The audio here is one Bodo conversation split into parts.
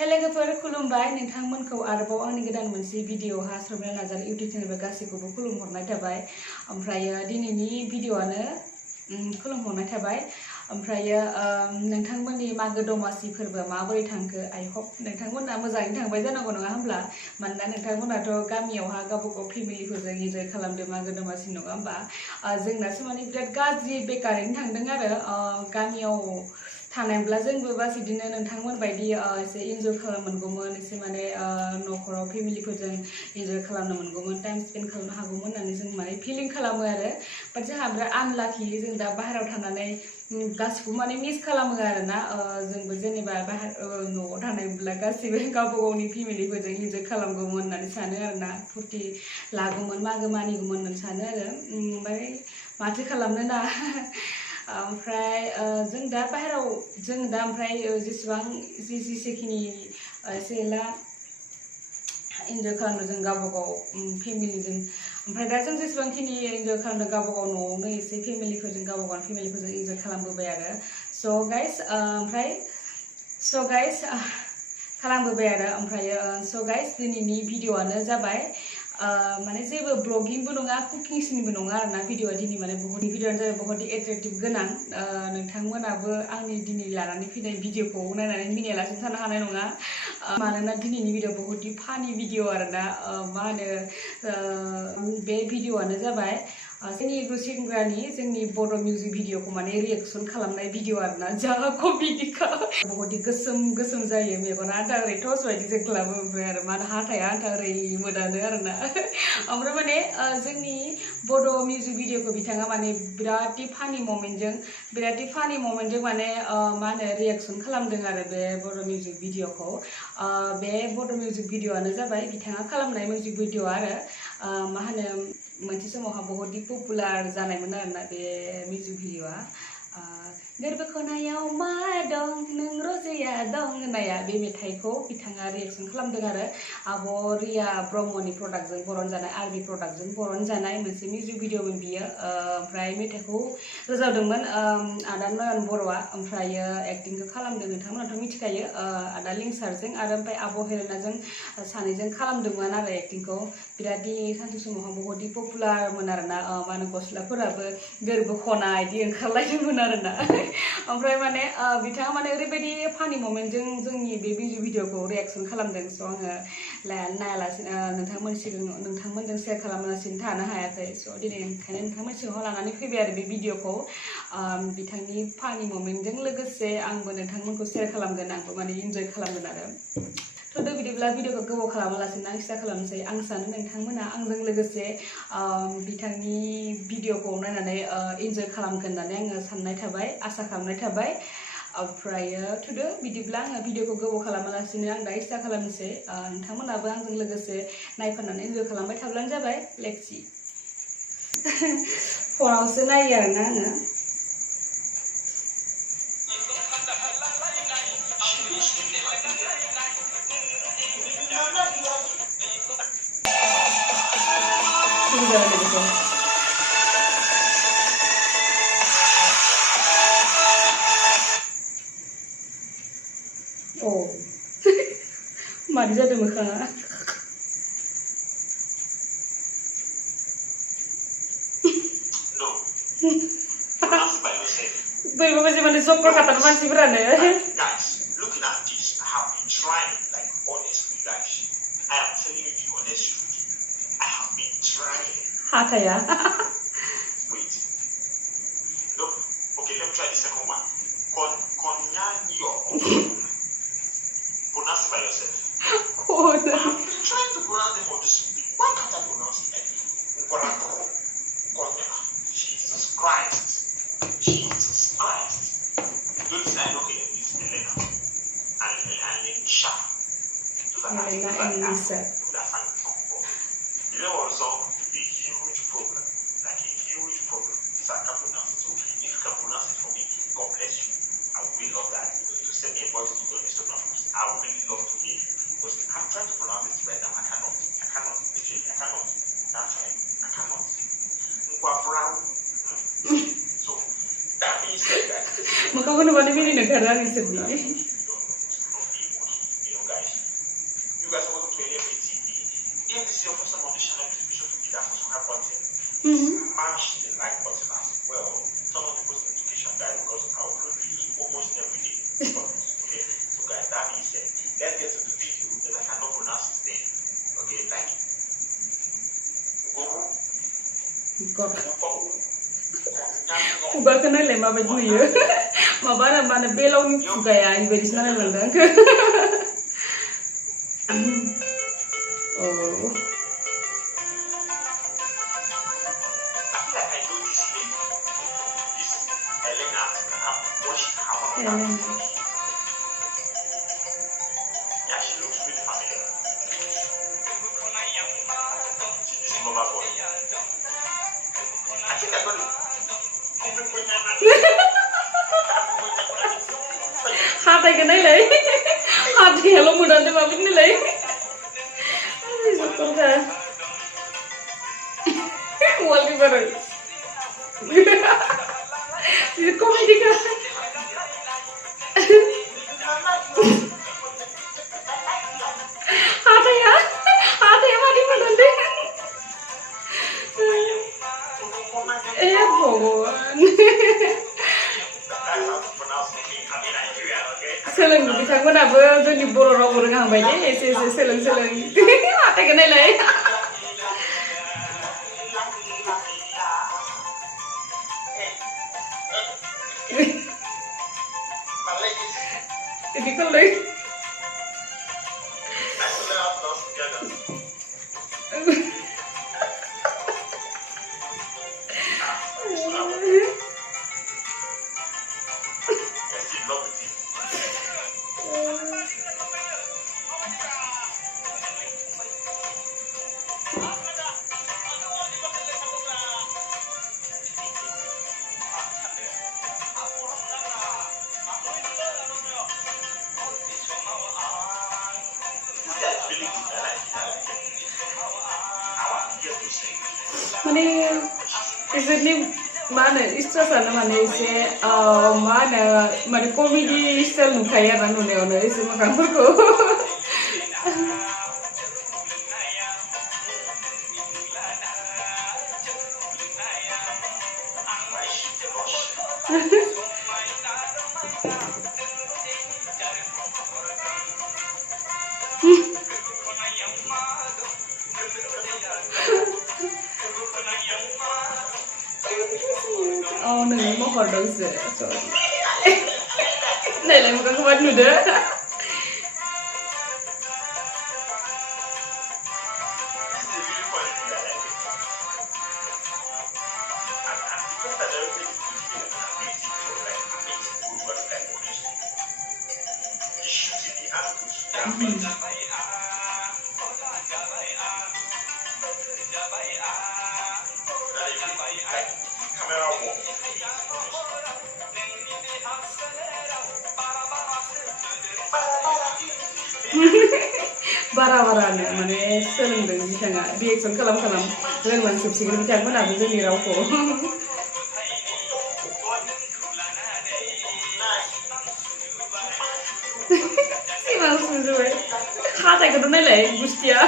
लोगोफोर खुलुमबाय नोंथांमोनखौ आरोबाव आंनि गोदान मोनसे भिडिअहा सरमिला नार्जारी इउटिउब चेनेल गासैखौबो खुलुमहरनाय थाबाय ओमफ्रायो दिनैनि भिडिअआनो खुलुमहरनाय थाबाय ओमफ्रायो नोंथांमोननि मागो दमासि फोरबो माबोरै थांखो आइ होप नोंथांमोना मोजाङैनो थांबाय जानांगौ नङा होमब्ला मानोना नोंथांमोनाथ' गामियावहा गावबागाव फेमिलिफोरजों इन्जय खालामदों मागो दमासि नङा होमबा जोंनासो माने बिराद गाज्रि बेकारैनो थांदों आरो गामियाव थानायब्ला जोंबो बास बिदिनो नोंथांमोन बायदि एसे इन्जय खालामनो मोनगौमोन एसे माने न'खराव फेमिलिफोरजों इन्जय खालामनो मोनगौमोन टाइम स्पेन्ड खालामनो हागौमोन होननानै जों माने फिलिं खालामो आरो बाट जोंहा बिराद आनलाकि जों दा बाहेरायाव थानानै गासिखौबो माने मिस खालामो आरो ना जोंबो जेनेबा न'आव थानायब्ला गासिबो गावबा गावनि फेमिलिफोरजों इन्जय खालामगौमोन होननानै सानो आरो ना फुर्ति लागौमोन मागो मानिगौमोन होननानै सानो आरो ओमफ्राय माथो खालामनो ना ओमफ्राय जों दा बाहेरायाव जों दा ओमफ्राय जेसेबां जेसेखिनि एसे एला इन्जय खालामनो जों गावबागाव फेमिलिजों ओमफ्राय दा जों जेसेबांखिनि इन्जय खालामनो गावबागाव न'आवनो एसे फेमिलिफोरजों गावबागाव फेमिलिफोरजों इन्जय खालामबोबाय आरो स' गाइस खालामबोबाय आरो ओमफ्रायो स' गाइस दिनैनि भिडिअआनो जाबाय माने जेबो ब्लगिंबो नङा कुकिंसनिबो नङा आरो ना भिडिअआ दिनै माने बहुत भिडिअआनो जाबाय बहुत एट्रेक्टिभ गोनां नोंथांमोनाबो आंनि दिनै लानानै फैनाय भिडिअखौ नायनानै मिनियालासिनो थानो हानाय नङा मानोना दिनैनि भिडिअ बहुत फानि भिडिअ आरो ना मा होनो बे भिडिअआनो जाबाय निग्रौ सेंग्रानि जोंनि बर' मिउजिक भिडिअखौ माने रिएक्सन खालामनाय भिडिअ आरो ना जा कमेडिखा बहुत गोसोम गोसोम जायो मेगना आन्था ओरै टर्च बायदि जोंख्लाबो ओमफ्राय आरो मा हाथाया आन्था ओरै मोदानो आरो ना ओमफ्राय माने जोंनि बर' मिउजिक भिडिअखौ बिथाङा माने बिराद फानि ममेन्टजों माने मा होनो रिएक्सन खालामदों आरो बे बर' मिउजिक भिडिअखौ बे बर' मिउजिक भिडिअआनो जाबाय बिथाङा खालामनाय मिउजिक भिडिअ आरो मा होनो मोनसे समावहा बहुत पपुलार जानायमोन आरोना बे मिउजिक भिडिअआ गोरबो खनायाव मा दं नों रजेया दं होननाया बे मेथाइखौ बिथाङा रिएक्सन खालामदों आरो आब' रिया ब्रह्मनि प्रडाक्टजों बरनजानाय आरबि प्रडाक्टजों बरनजानाय मोनसे मिउजिक भिडिअमोन बियो ओमफ्राय मेथाइखौ रोजाबदोंमोन आदा नयन बर'आ ओमफ्रायो एक्टिंखौ खालामदों नोंथांमोनाथ' मिथिखायो आदा लिंसारजों आरो ओमफ्राय आब' हेलेनाजों सानैजों खालामदोंमोन आरो एक्टिंखौ बिराद सानसे समावहा बहुत पपुलारमोन आरोना मा होनो गस्लाफोराबो गोरबो खना बिदि ओंखारलायदोंमोन आरोना ओमफ्राय माने बिथाङा माने ओरैबायदि फानि ममेन्टजों जोंनि बे मिउजिक भिडिअखौ रिएक्सन खालामदों स' आङो नायालासिनो नोंथांमोनजों शेयार खालामालासिनो थानो हायाखै स' दिनै ओंखायनो नोंथांमोन सिगाङाव लानानै फैबाय आरो बे भिडिअखौ बिथांनि फानि ममेन्टजों लोगोसे आंबो नोंथांमोनखौ शेयार खालामगोन आंबो माने इन्जय खालामगोन आरो थ' बिदिब्ला भिडिअखौ गोबाव खालामालासिनो आं स्टार्ट खालामनोसै आं सानो नोंथांमोना आंजों लोगोसे बिथांनि भिडिअखौ नायनानै इन्जय खालामगोन होननानै आङो साननाय थाबाय आसा खालामनाय थाबाय ओमफ्रायो थुदो बिदिब्ला आङो भिडिअखौ गोबाव खालामालासिनो आं दा स्टार्ट खालामनोसै नोंथांमोनाबो आंजों लोगोसे नायफानानै इन्जय खालामबाय थाब्लानो जाबाय लेट्स सी फनावसो नायो आरोना आङो मादि जादों मोखाङा बोरैबा बायदि माने जब्र खाथार मानसिफोरानो हाथाया Maka aku nunggu ini negara misalnya. If this is your first time on the channel, please be sure to hit that subscribe button. Smash the like button as well. Turn on the post notification, guys, because I upload videos almost every day. Okay, so guys, that being said, let's get to the video that I cannot pronounce his name. Okay, like Kuga kena le ma baju ya. Ma bana bana belau ni kuga ya ini beri sana landang. Oh. Yeah, she looks really familiar. She's a mama boy. I think I got it. Hạt này cái này lấy. Hạt thì hello một đợt mà vẫn lấy. Ai giật con ra. Wallpaper. Ini komedi kan? Ada ya mati nanti. Bohongan. Seleng bisa gua nabel tuh di borong ngang bayi. Seleng. Ada kena lagi. Jadi kalau Mane isini mana istrasa na mane se mana mane comedy style nukaya na nune ono isi makan burko. Oh, neng mau hodong se, sorry. Này lại một cái khuôn nữa đó. Bara-baranya mane seleng deng bitanga reaction kalam-kalam dengan man subscribe bitang mana bisa Nigrow ko. Si mas musuh. Khata ko na le gustia.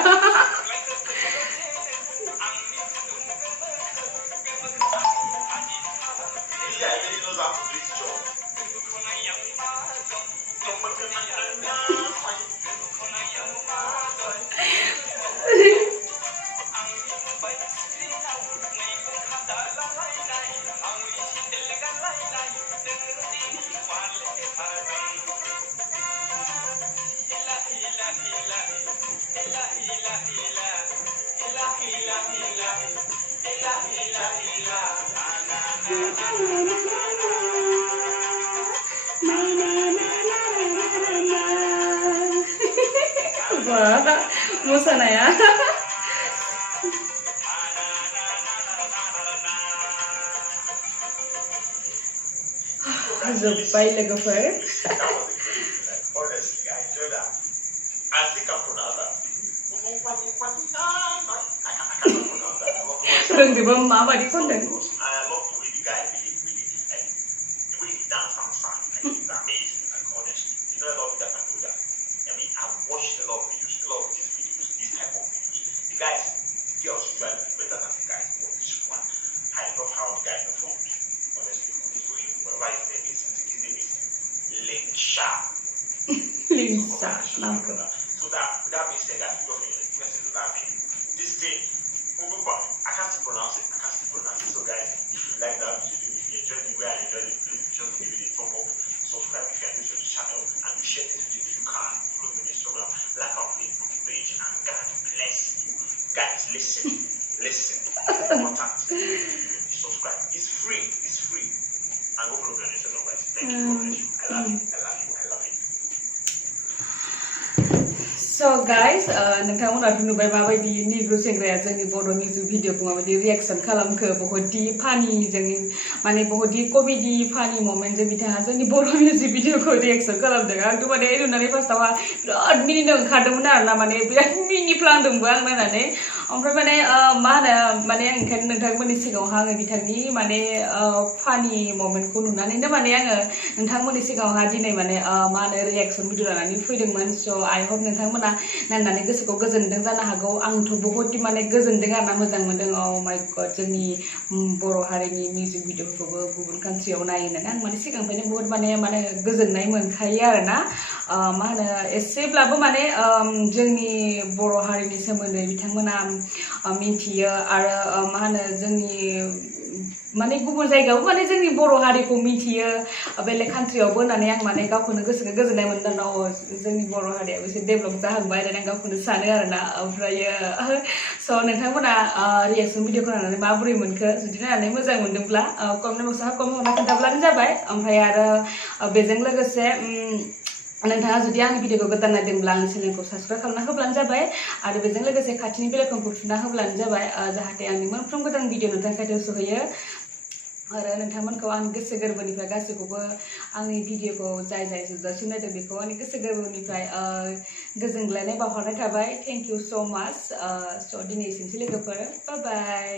Wah, bosan ya. Zupai lagi per. Reng di bawah mama di konten. type of videos. The girls usually do better than the guys, but this one, I love how the guy performed. Honestly, whatever his name is, his name is Linsha. So that being said, that you listen to that video. This thing, I can't still pronounce it. So guys, if you like that video, if you enjoyed the way I enjoyed it, please just give it a thumb up, subscribe if you are new to the channel, and share this video if you can. Follow me on Instagram, like our Facebook page, and God bless you. Guys, listen. Important. Subscribe. It's free. And go follow me on Instagram, guys. Thank you. God bless you. I love you. So guys, नोंथांमोनाथ' नुबाय माबायदि निग्रु सेंग्राया जोंनि बर' मिउजिक भिडिअखौ माबायदि रिएक्सन खालामखो बहुतदि फानि जों माने बहुतदि कमेडि फानि मोमेन्टजों बिथाङा जोंनि बर' मिउजिक भिडिअखौ रिएक्सन खालामदों आंथ' माने नुनानै फार्स्टआवहा बिराद मिनिनो ओंखारदोंमोन आरोना माने बिराद मिनिफ्लांदोंबो आं नायनानै ओमफ्राय माने मा होनो माने आं ओंखायनो नोंथांमोननि सिगाङावहा आङो बिथांनि माने फानि मोमेन्टखौ नुनानैनो माने आङो नोंथांमोननि सिगाङावहा दिनै माने मा होनो रिएक्सन भिडिअ लानानै फैदोंमोन स' आइ होप नोंथांमोना नायनानै गोसोखौ गोजोनदों जानो हागौ आंथ' बहुद माने गोजोनदों आरोना मोजां मोनदों औ माय गड जोंनि बर' हारिनि मिउजिक भिडिअफोरखौबो गुबुन कान्ट्रियाव नायो होननानै आं माने सिगांनिफ्रायनो बहुद माने गोजोननाय मोनखायो आरोना मा होनो एसेब्लाबो माने जोंनि बर' हारिनि सोमोन्दै बिथांमोना मिथियो आरो मा होनो जोंनि माने गुबुन जायगायावबो माने जोंनि बर' हारिखौ मिथियो बेलेग कान्ट्रियावबो होननानै आं माने गावखौनो गोसोखौ गोजोननाय मोनदों जोंनि बर' हारियाबो एसे डेभेलप जाहांबाय होननानै आं गावखौनो सानो आरोना ओमफ्रायो स' नोंथांमोना रिएक्सन भिडिअखौ नायनानै माबोरै मोनखो जुदि नायनानै मोजां मोनदोंब्ला कमेन्ट बक्सआव कमेन्ट हरना खोन्थाब्लानो जाबाय ओमफ्राय आरो बेजों लोगोसे नोंथाङा जुदि आंनि भिडिअखौ गोदान नायदोंब्ला आंनि चेनेलखौ साबस्क्राइब खालामना होब्लानो जाबाय आरो बेजों लोगोसे खाथिनि बेलखौ थुना होब्लानो जाबाय जाहाथे आंनि मोनफ्रोम गोदान भिडिअ नोंथांनि खाथियाव सहैयो आरो नोंथांमोनखौ आंनि गोसो गोरबोनिफ्राय गासैखौबो आंनि भिडिअखौ जाय जोबजासिम नायदों बेखौ आंनि गोसो गोरबोनिफ्राय गोजोनग्लायनाय बावहरनाय थाबाय थेंक इउ स' माच स' दिनै एसेनोसै लोगोफोर बाय बाय